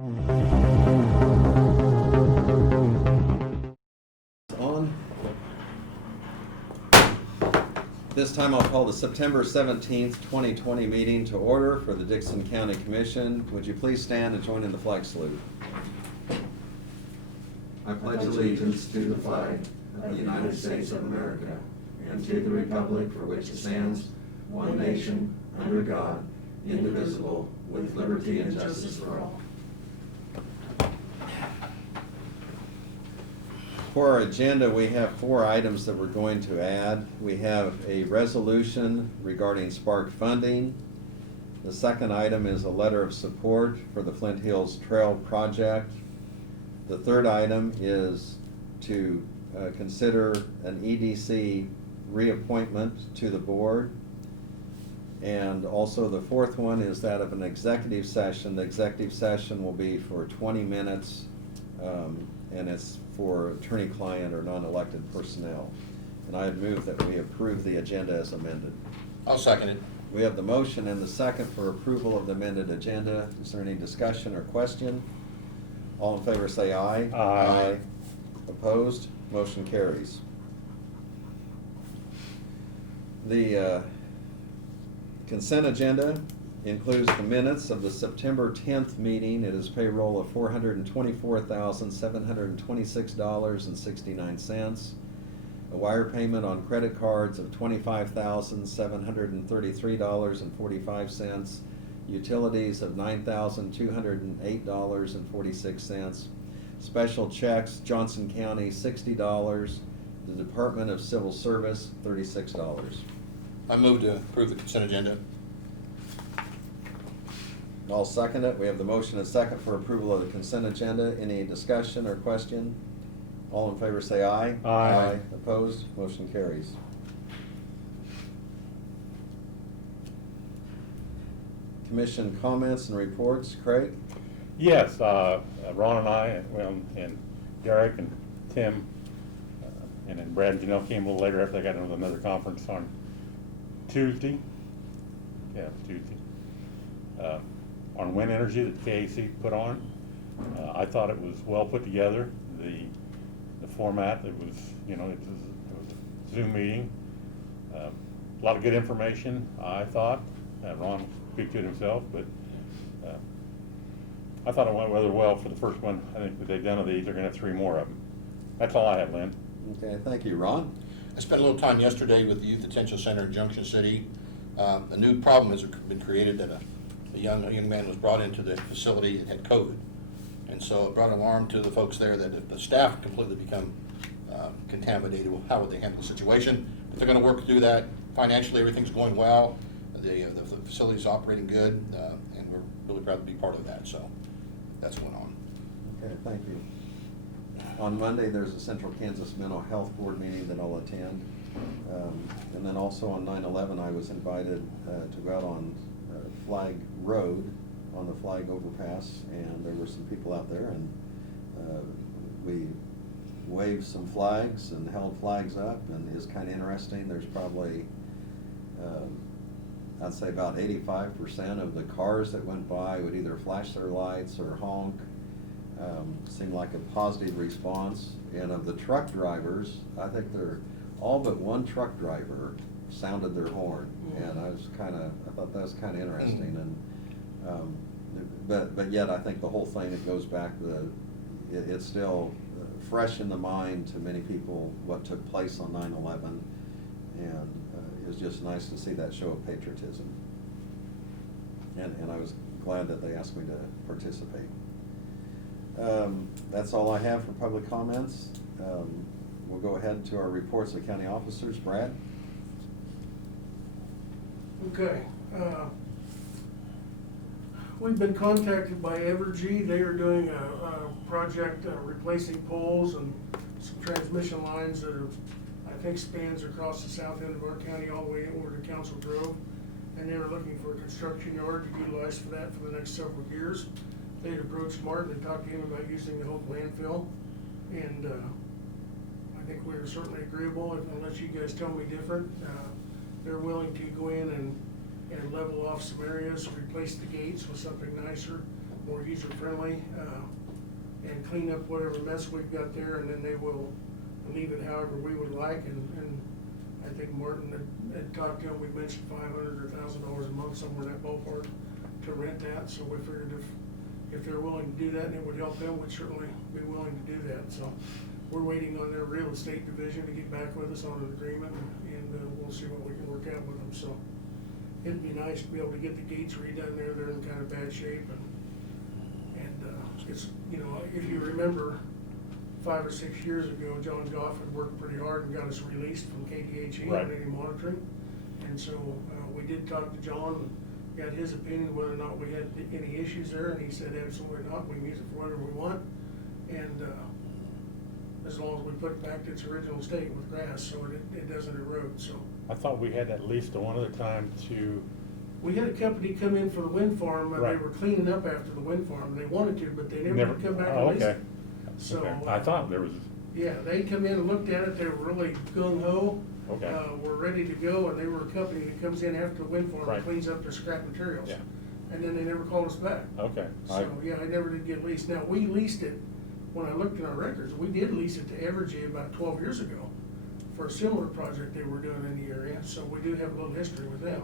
On. This time I'll call the September 17th, 2020 meeting to order for the Dickson County Commission. Would you please stand and join in the flag salute? I pledge allegiance to the flag of the United States of America and to the republic for which it stands, one nation, under God, indivisible, with liberty and justice for all. For our agenda, we have 4 items that we're going to add. We have a resolution regarding Spark funding. The second item is a letter of support for the Flint Hills Trail project. The third item is to consider an EDC reappointment to the board. And also the fourth one is that of an executive session. The executive session will be for 20 minutes, and it's for attorney-client or non-elected personnel. And I move that we approve the agenda as amended. I'll second it. We have the motion and the second for approval of the amended agenda. Is there any discussion or question? All in favor say aye. Aye. Opposed? Motion carries. The consent agenda includes the minutes of the September 10th meeting. It is payroll of $424,726.69. A wire payment on credit cards of $25,733.45. Utilities of $9,208.46. Special checks, Johnson County $60. The Department of Civil Service $36. I move to approve the consent agenda. I'll second it. We have the motion and second for approval of the consent agenda. Any discussion or question? All in favor say aye. Aye. Opposed? Motion carries. Commission comments and reports. Craig? Yes, Ron and I, and Derek and Tim, and then Brad and Janelle came a little later after they got into another conference on Tuesday. Yeah, it was Tuesday. On wind energy that KAC put on. I thought it was well put together. The format, it was, it was a Zoom meeting. A lot of good information, I thought. Ron speak to it himself, but I thought it went rather well for the first one. I think that they've done of these, they're going to have 3 more of them. That's all I have, Lynn. Okay, thank you. Ron? I spent a little time yesterday with the Youth Detention Center in Junction City. A new problem has been created that a young man was brought into the facility and had COVID. And so it brought alarm to the folks there that if the staff completely become contaminated, well, how would they handle the situation? But they're going to work through that. Financially, everything's going well. The facility's operating good, and we're really proud to be part of that. So that's going on. Okay, thank you. On Monday, there's a Central Kansas Mental Health Board meeting that I'll attend. And then also on 9/11, I was invited to go out on Flag Road on the Flag Overpass, and there were some people out there, and we waved some flags and held flags up, and it's kind of interesting. There's probably, I'd say about 85% of the cars that went by would either flash their lights or honk. Seemed like a positive response. And of the truck drivers, I think all but one truck driver sounded their horn, and I thought that was kind of interesting. And but yet I think the whole thing, it goes back it's still fresh in the mind to many people what took place on 9/11, and it was just nice to see that show of patriotism. And I was glad that they asked me to participate. That's all I have for public comments. We'll go ahead to our reports of county officers. Brad? Okay. We've been contacted by Evergy. They are doing a project replacing poles and some transmission lines that are, I think, spans across the south end of our county all the way over to Council Grove. And they were looking for a construction yard to utilize for that for the next several years. They had approached Martin and talked to him about using the whole landfill. And I think we're certainly agreeable, unless you guys tell me different. They're willing to go in and level off some areas, replace the gates with something nicer, more user-friendly, and clean up whatever mess we've got there, and then they will leave it however we would like, and I think Martin had talked to him, we mentioned $500 or $1,000 a month, somewhere in that ballpark, to rent that, so we figured if they're willing to do that and it would help them, we'd certainly be willing to do that, so. We're waiting on their real estate division to get back with us on an agreement, and we'll see what we can work out with them, so. It'd be nice to be able to get the gates redone there, they're in kind of bad shape, and it's, you know, if you remember, 5 or 6 years ago, John Goff had worked pretty hard and got us released from KDHE Right. on any monitoring. And so, we did talk to John, got his opinion whether or not we had any issues there, and he said absolutely not, we can use it for whatever we want. And, as long as we put it back to its original state with grass, so it doesn't erode, so. I thought we had at least one other time to, We had a company come in for the wind farm, and they Right. were cleaning up after the wind farm, they wanted to, but they never never, did come back oh, and lease okay. it. So. Okay. I thought there was, Yeah, they come in and looked at it, they were really gung-ho. Okay. We're ready to go, and they were a company that comes in after the wind farm Right. and cleans up their scrap materials. Yeah. And then they never called us back. okay. So, yeah, I never did get leased. Now, we leased it, when I looked in our records, we did lease it to Evergy about 12 years ago for a similar project they were doing in the area, so we do have a little history with them.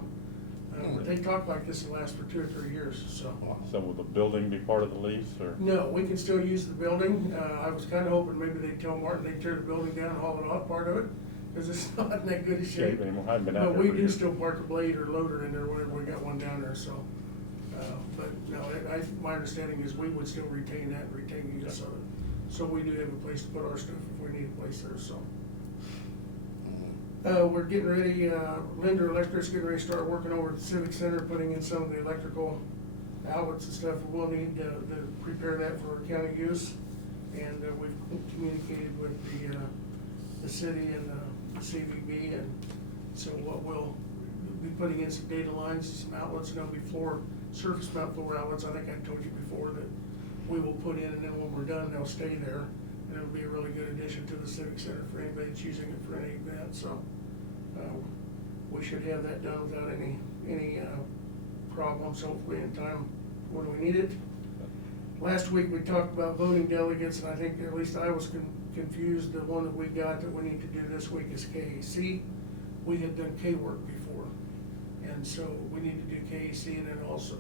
But they talk like this will last for 2 or 3 years, so. So will the building be part of the lease, or? No, we can still use the building. I was kinda hoping maybe they'd tell Martin they'd tear the building down and haul it off part of it, cause it's not in that good a shape. Anymore. I haven't been out But there we for do years. still park a blade or loader in there whenever we got one down there, so. But no, my understanding is we would still retain that and retain use of it. So we do have a place to put our stuff if we need a place there, so. We're getting ready, Linder Electric's getting ready to start working over at the Civic Center, putting in some of the electrical outlets and stuff. We'll need to prepare that for county use. And we've communicated with the city and the CVB, and so what we'll be putting in some data lines, some outlets, and there'll be surface mount floor outlets. I think I told you before that we will put in, and then when we're done, they'll stay there. And it'll be a really good addition to the Civic Center for anybody that's using it for any event, so. We should have that done without any problems, hopefully in time when we need it. Last week, we talked about voting delegates, and I think at least I was confused. The one that we got that we need to do this week is KAC. We had done K-work before, and so we need to do KAC and then also,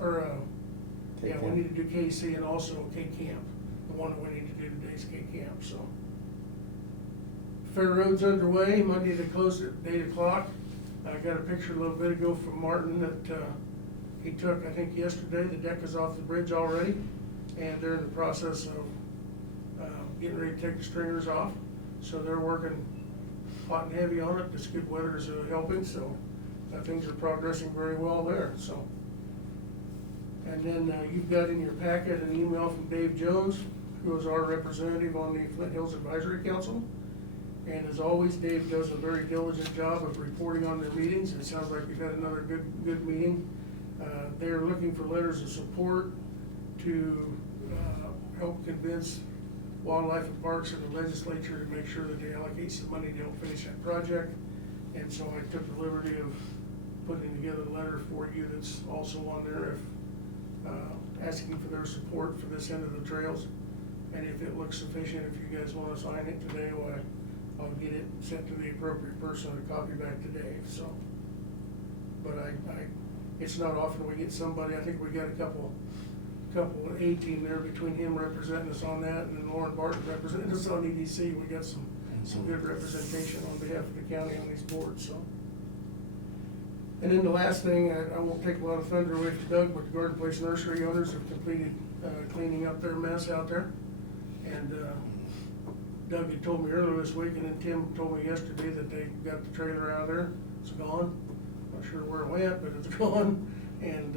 we K-Camp. need to do KAC and also K-Camp. The one that we need to do today is K-Camp, so. Fair Road's underway, Monday they closed at 8 o'clock. I got a picture a little bit ago from Martin that he took, I think yesterday. The deck is off the bridge already, and they're in the process of getting ready to take the stringers off. So they're working hot and heavy on it. This good weather is helping, so things are progressing very well there, so. And then you've got in your packet an email from Dave Jones, who is our representative on the Flint Hills Advisory Council. And as always, Dave does a very diligent job of reporting on their meetings. It sounds like you've had another good meeting. They're looking for letters of support to help convince Wildlife and Parks and the legislature to make sure that they allocate some money to help finish that project. And so I took the liberty of putting together a letter for you that's also on there, asking for their support for this end of the trails. And if it looks sufficient, if you guys want to sign it today, well, I'll get it sent to the appropriate person and a copy back to Dave, so. But it's not often we get somebody. I think we got a couple A-team there between him representing us on that and then Lauren Barton representing us on EDC. We got some good representation on behalf of the county on these boards, so. And then the last thing, I won't take a lot of thunder away from Doug, but the Garden Place Nursery owners have completed cleaning up their mess out there. And Doug had told me earlier this week, and then Tim told me yesterday that they got the trailer out of there. It's gone. Not sure where it went, but it's gone. And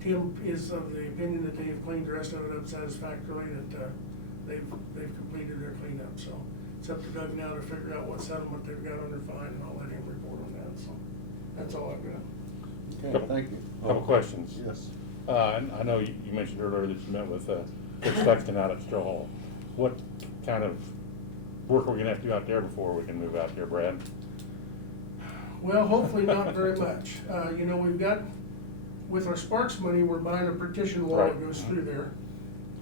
Tim is of the opinion that they have cleaned the rest of it up satisfactorily, that they've completed their cleanup. So it's up to Doug now to figure out what settlement they've got under fine, and I'll let him report on that. So that's all I've got. Okay, thank you. Couple questions. Yes. And I know you mentioned earlier that you met with Rick Sexton out at Straw Hall. What kind of work are we gonna have to do out there before we can move out here, Brad? Well, hopefully not very much. You know, we've got with our Sparks money, we're buying a partition wall that Right. goes through there.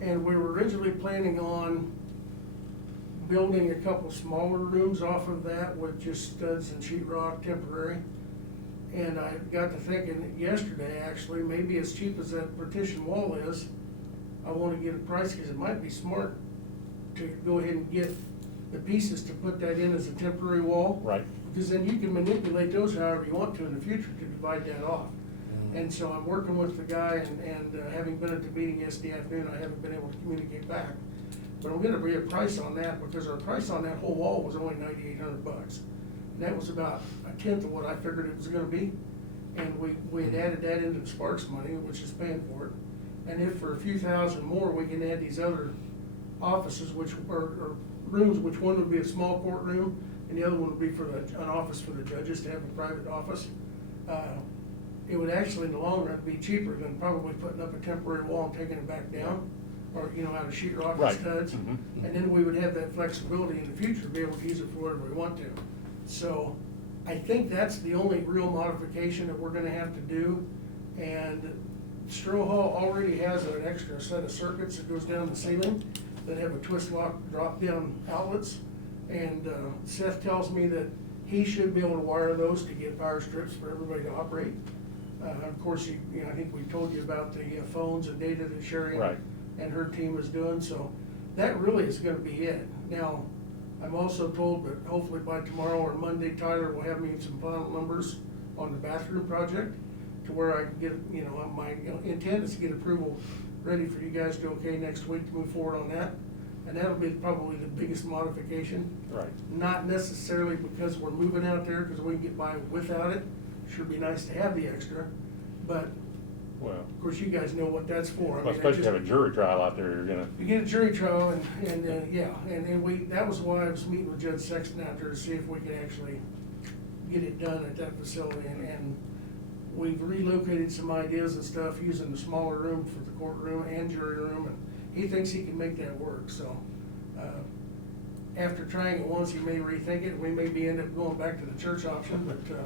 And we were originally planning on building a couple smaller rooms off of that with just studs and sheetrock temporary. And I got to thinking yesterday, actually, maybe as cheap as that partition wall is, I wanna get a price, cause it might be smart to go ahead and get the pieces to put that in as a temporary wall. Right. Because then you can manipulate those however you want to in the future to divide that off. And so I'm working with the guy, and having been at the meeting yesterday afternoon, I haven't been able to communicate back. But I'm gonna be a price on that, because our price on that whole wall was only $9,800. And that was about a tenth of what I figured it was gonna be. And we had added that into the Sparks money, which is paying for it. And if for a few thousand more, we can add these other offices, which are rooms, which one would be a small courtroom, and the other one would be for an office for the judges to have a private office. It would actually in the long run be cheaper than probably putting up a temporary wall and taking it back down, or, out of sheetrock and Right. studs. Mhm. And then we would have that flexibility in the future to be able to use it for whatever we want to. So I think that's the only real modification that we're gonna have to do. And Stroh Hall already has an extra set of circuits that goes down the ceiling that have a twist lock drop down outlets. And Seth tells me that he should be able to wire those to get power strips for everybody to operate. Of course, I think we told you about the phones and data that Sherry Right. and her team is doing, so that really is gonna be it. Now, I'm also told that hopefully by tomorrow or Monday, Tyler will have me some final numbers on the bathroom project, to where I can get, my intent is to get approval ready for you guys to okay next week to move forward on that. And that'll be probably the biggest modification. Right. Not necessarily because we're moving out there, because we can get by without it. Sure be nice to have the extra, but Well, of course, you guys know what that's for. I mean, especially it have a just- jury trial out there, you're gonna, You get a jury trial and that was why I was meeting with Judge Sexton out there to see if we could actually get it done at that facility. And we've relocated some ideas and stuff using the smaller room for the courtroom and jury room, and he thinks he can make that work, so. After trying it once, he may rethink it, we may end up going back to the church option, but,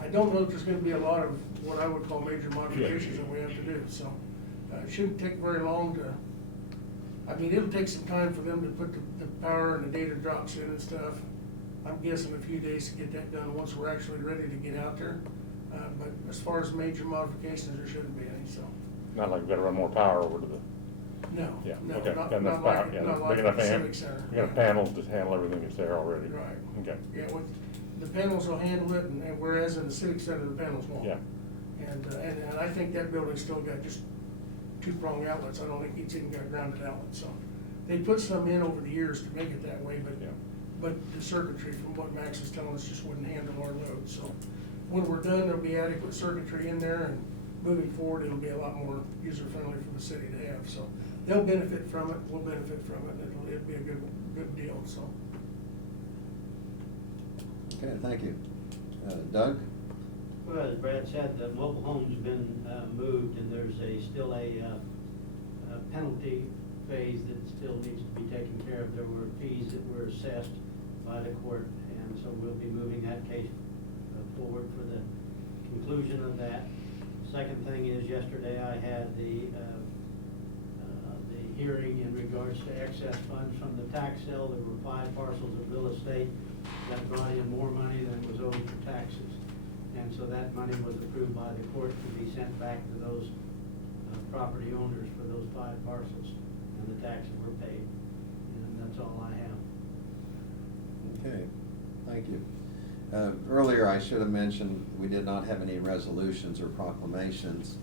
I don't know if there's gonna be a lot of what I would call major modifications that we have to do, so. It shouldn't take very long it'll take some time for them to put the power and the data drops in and stuff. I'm guessing a few days to get that done once we're actually ready to get out there. But as far as major modifications, there shouldn't be any, so. not like we gotta run more power over to the, No, yeah, no, okay, not, got enough not power, like, yeah, not big like enough the amp, Civic Center. you got a Yeah. panel to handle everything that's there already. Right. Okay. Yeah, the panels will handle it, and whereas in the Civic Center, the panels won't. Yeah. And I think that building's still got just two-prong outlets, I don't think it's even got grounded outlets, so. They put some in over the years to make it that way, Yeah. but the circuitry, from what Max is telling us, just wouldn't handle our load, so. When we're done, there'll be adequate circuitry in there, and moving forward, it'll be a lot more user-friendly for the city to have, so. They'll benefit from it, we'll benefit from it, it'll be a good deal, so. Okay, thank you. Doug? Well, as Brad said, the mobile home's been moved, and there's still a penalty phase that still needs to be taken care of. There were fees that were assessed by the court, and so we'll be moving that case forward for the conclusion of that. Second thing is, yesterday I had the hearing in regards to excess funds from the tax sale. There were 5 parcels of real estate that brought in more money than was owed for taxes. And so that money was approved by the court to be sent back to those property owners for those 5 parcels. And the taxes were paid. And that's all I have. Okay, thank you. Earlier, I should have mentioned, we did not have any resolutions or proclamations,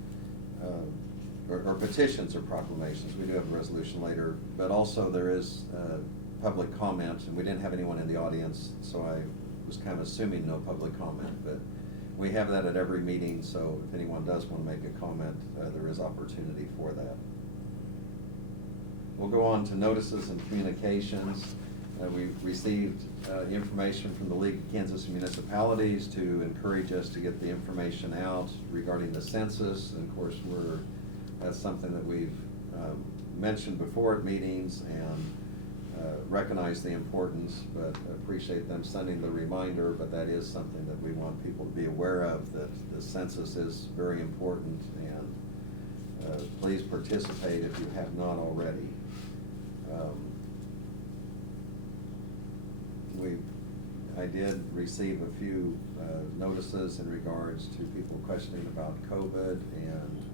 or petitions or proclamations. We do have a resolution later, but also there is public comment, and we didn't have anyone in the audience, so I was kind of assuming no public comment, but we have that at every meeting, so if anyone does want to make a comment, there is opportunity for that. We'll go on to notices and communications. We received information from the League of Kansas Municipalities to encourage us to get the information out regarding the census. And of course, that's something that we've mentioned before at meetings, and recognize the importance, but appreciate them sending the reminder, but that is something that we want people to be aware of, that the census is very important, and please participate if you have not already. I did receive a few notices in regards to people questioning about COVID and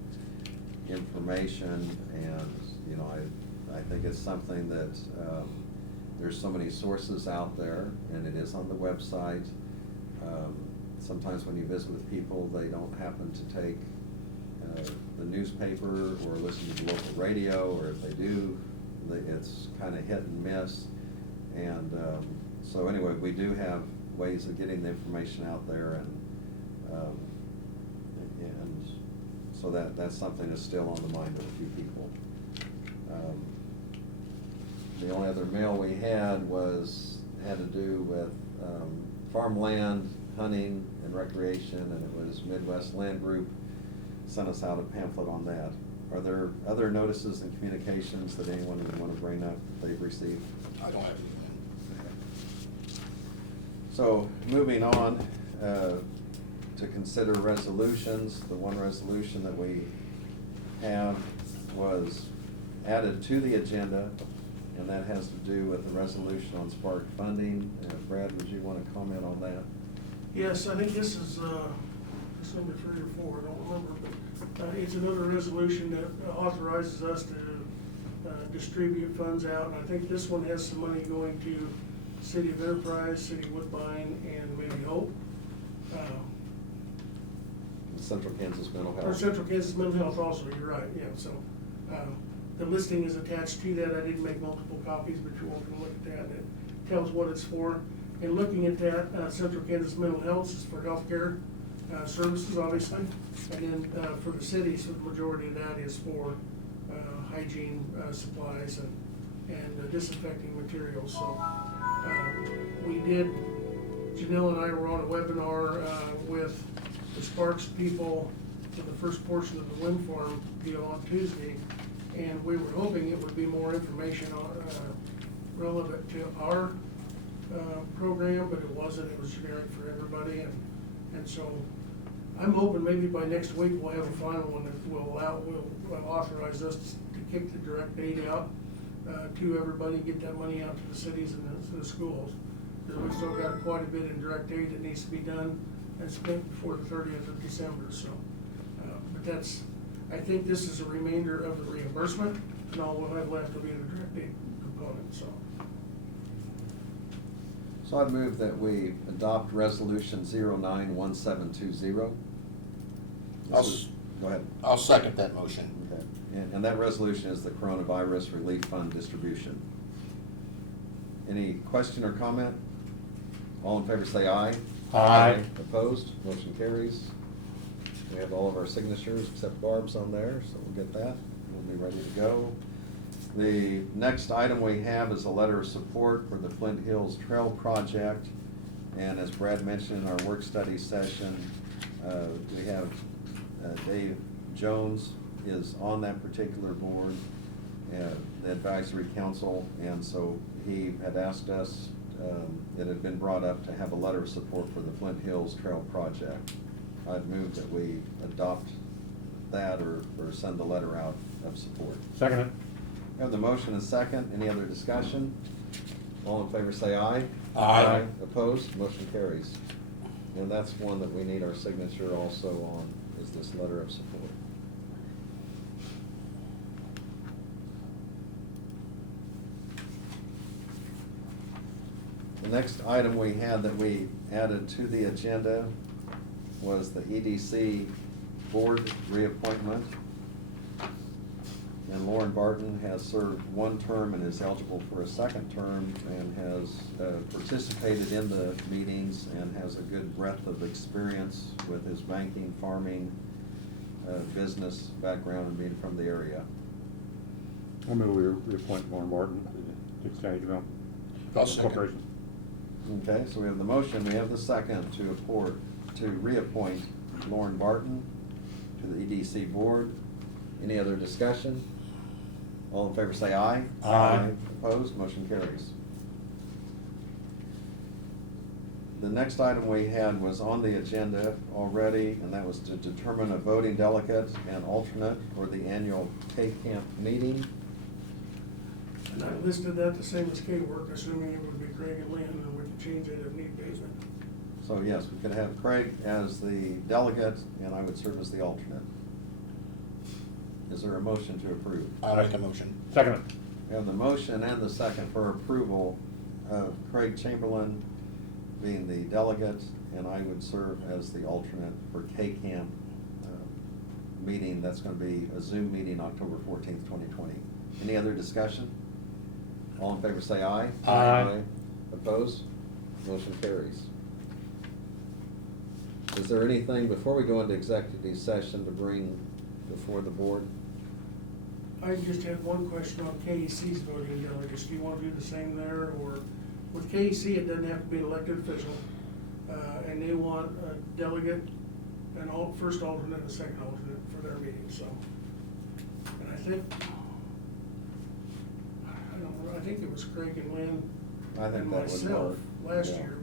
information, and, you know, I think it's something that, there's so many sources out there, and it is on the website. Sometimes when you visit with people, they don't happen to take the newspaper or listen to the local radio, or if they do, it's kind of hit and miss. And so anyway, we do have ways of getting the information out there, and so that's something that's still on the mind of a few people. The only other mail we had had to do with farmland, hunting, and recreation, and it was Midwest Land Group sent us out a pamphlet on that. Are there other notices and communications that anyone would want to bring up that they've received? I don't have anything. So, moving on to consider resolutions. The one resolution that we have was added to the agenda, and that has to do with the resolution on Spark funding. Brad, would you want to comment on that? Yes, I think this is it's number 3 or 4, I don't remember, but it's another resolution that authorizes us to distribute funds out. And I think this one has some money going to City of Enterprise, City of Woodbine, and maybe Hope. Central Kansas Mental Health. Or Central Kansas Mental Health also, you're right, yeah, so, the listing is attached to that. I didn't make multiple copies, but you're welcome to look at that. It tells what it's for. And looking at that, Central Kansas Mental Health is for healthcare services, obviously. And then for the cities, the majority of that is for hygiene supplies and disinfecting materials. So we did, Janelle and I were on a webinar with the Sparks people for the first portion of the wind farm deal on Tuesday, and we were hoping it would be more information relevant to our program, but it wasn't. It was generic for everybody, and so I'm hoping maybe by next week we'll have a final one that will authorize us to kick the direct aid out to everybody, get that money out to the cities and the schools. Because we've still got quite a bit in direct aid that needs to be done and spent before the 30th of December. So, but I think this is a remainder of the reimbursement, and all we'll have left will be the direct aid component. So I'd move that we adopt resolution 091720. Go ahead. I'll second that motion. Okay. And that resolution is the Coronavirus Relief Fund distribution. Any question or comment? All in favor say aye. Aye. Opposed? Motion carries. We have all of our signatures except Barb's on there, so we'll get that. We'll be ready to go. The next item we have is a letter of support for the Flint Hills Trail Project. And as Brad mentioned in our work study session, we have Dave Jones is on that particular board, the advisory council, and so he had asked us, it had been brought up to have a letter of support for the Flint Hills Trail Project. I'd move that we adopt that or send the letter out of support. Second it. We have the motion and second. Any other discussion? All in favor say aye. Aye. Opposed? Motion carries. And that's one that we need our signature also on, is this letter of support. The next item we had that we added to the agenda was the EDC board reappointment. And Lauren Barton has served one term and is eligible for a second term, and has participated in the meetings and has a good breadth of experience with his banking, farming, business background, and being from the area. I move we reappoint Lauren Martin to the Dix County Development I'll second. Corporation. Okay, so we have the motion, we have the second to reappoint Lauren Barton to the EDC board. Any other discussion? All in favor say aye. Aye. Opposed, motion carries. The next item we had was on the agenda already, and that was to determine a voting delegate and alternate for the annual K-Camp meeting. And I listed that the same as K-Work, assuming it would be Craig and Lynn, and we can change it if need be. So yes, we could have Craig as the delegate, and I would serve as the alternate. Is there a motion to approve? I'll make a motion. Second. We have the motion and the second for approval of Craig Chamberlain being the delegate, and I would serve as the alternate for K-Camp meeting. That's going to be a Zoom meeting October 14th, 2020. Any other discussion? All in favor say aye. Aye. Opposed? Motion carries. Is there anything, before we go into executive session, to bring before the board? I just had one question on KEC's voting delegates. Do you want to do the same there, or with KEC, it doesn't have to be an elected official, and they want a delegate, first alternate and a second alternate for their meeting, so. And I think it was Craig and Lynn I think and that would myself work. last Yeah. year,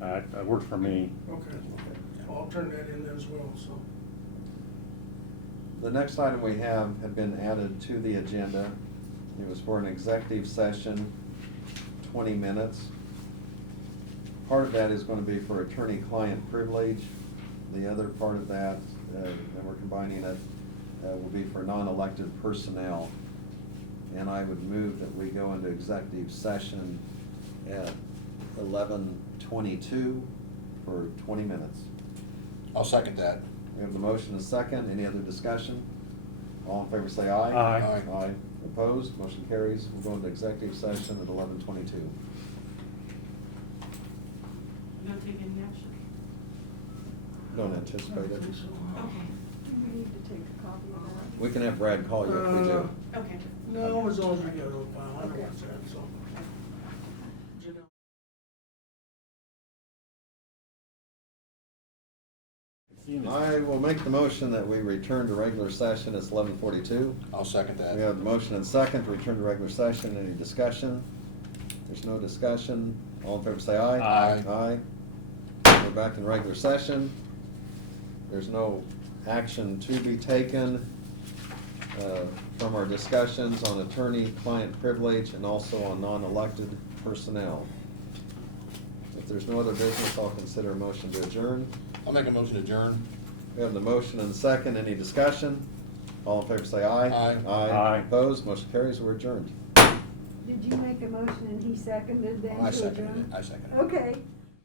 but, That works for me. okay. I'll turn that in as well, so. The next item we have had been added to the agenda. It was for an executive session, 20 minutes. Part of that is going to be for attorney-client privilege. The other part of that, and we're combining it, will be for non-elected personnel. And I would move that we go into executive session at 11:22 for 20 minutes. I'll second that. We have the motion and second. Any other discussion? All in favor say aye. Aye. Aye. Opposed? Motion carries. We'll go into executive session at 11:22. Not taking any action? Don't anticipate it. Okay, Do we need to take a copy of that? We can have Brad call you if we do. okay. No, as long as we get it on file, I don't Okay. want that, so. Janelle. I will make the motion that we return to regular session. It's 11:42. I'll second that. We have the motion and second to return to regular session. Any discussion? There's no discussion. All in favor say aye. Aye. Aye. We're back in regular session. There's no action to be taken from our discussions on attorney-client privilege and also on non-elected personnel. If there's no other business, I'll consider a motion to adjourn. I'll make a motion to adjourn. We have the motion and the second. Any discussion? All in favor say aye. Aye. Aye. Aye. Opposed? Motion carries. We're adjourned. Did you make a motion and he seconded then I to seconded adjourn? it. I seconded it. Okay,